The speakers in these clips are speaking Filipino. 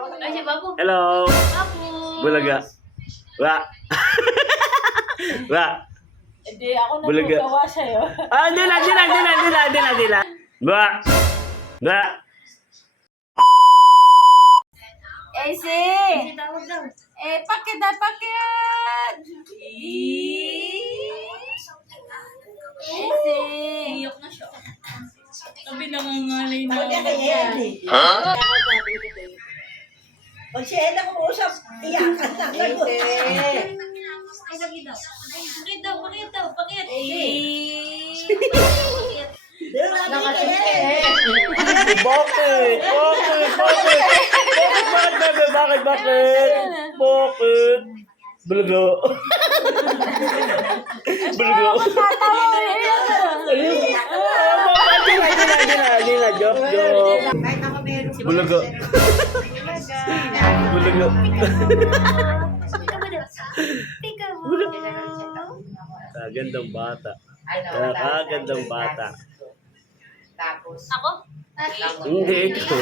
Ay, si Babu. Hello. Babu. Bulaga. Wa. Wa. Hindi, ako Bulaga. natutuwa sa'yo. Ah, hindi na. Ba. Ba. AC! Si tawag daw. Pakit! AC! Iyok na siya. Sabi nangangalay na. Pag siya na kumuusap, iyakan na kayo. Ay, lagi daw. Pakit daw. Pakit. Bakit? Bakit? Bulaga. Bulaga. Hindi na. Joke. Bulaga. Bulaga. Kagandang bata. Kagandang bata. Tapos, Ako? Hindi ito.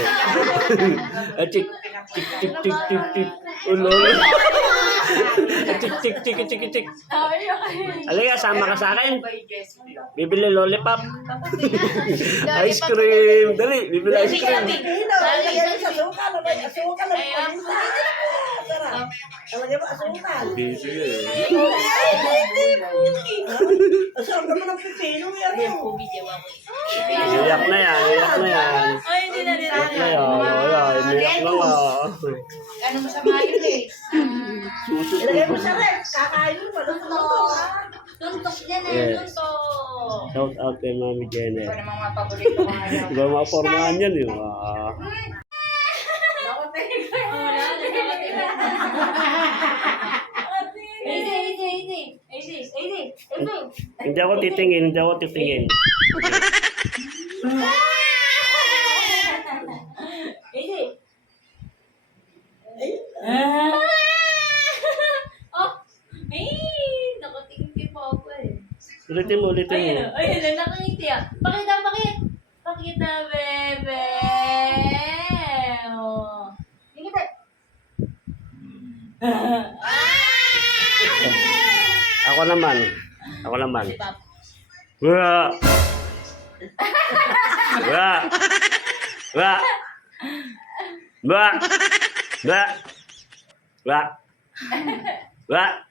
Chik. Ulo. Chik. Alika, sama ka sa akin. Bibili lollipop. Ice cream. Dali, bibili ice cream. lagyan mo sa asukal. Asukal ang paminta. Sarap. Lagyan mo asukal. Busy eh. Asukal naman ang pipino yan. Iyak na yan. Ay, hindi na nila. Iyak na nga. Ano mo sa mayo eh? Ilagay mo sa ref. Kakain mo. Tuntok yan Yes. tuntok. Shout out kay Mami Jenner. Ito namang mga paborito ko ngayon. Iba mga formahan yan eh. Hindi ako titingin. Nakatingin kay Papa eh. Ulitin mo. Ayun, nakangiti ah. Pakita, bebe. Oh. Tingin Ako naman. Si Papa. Wah.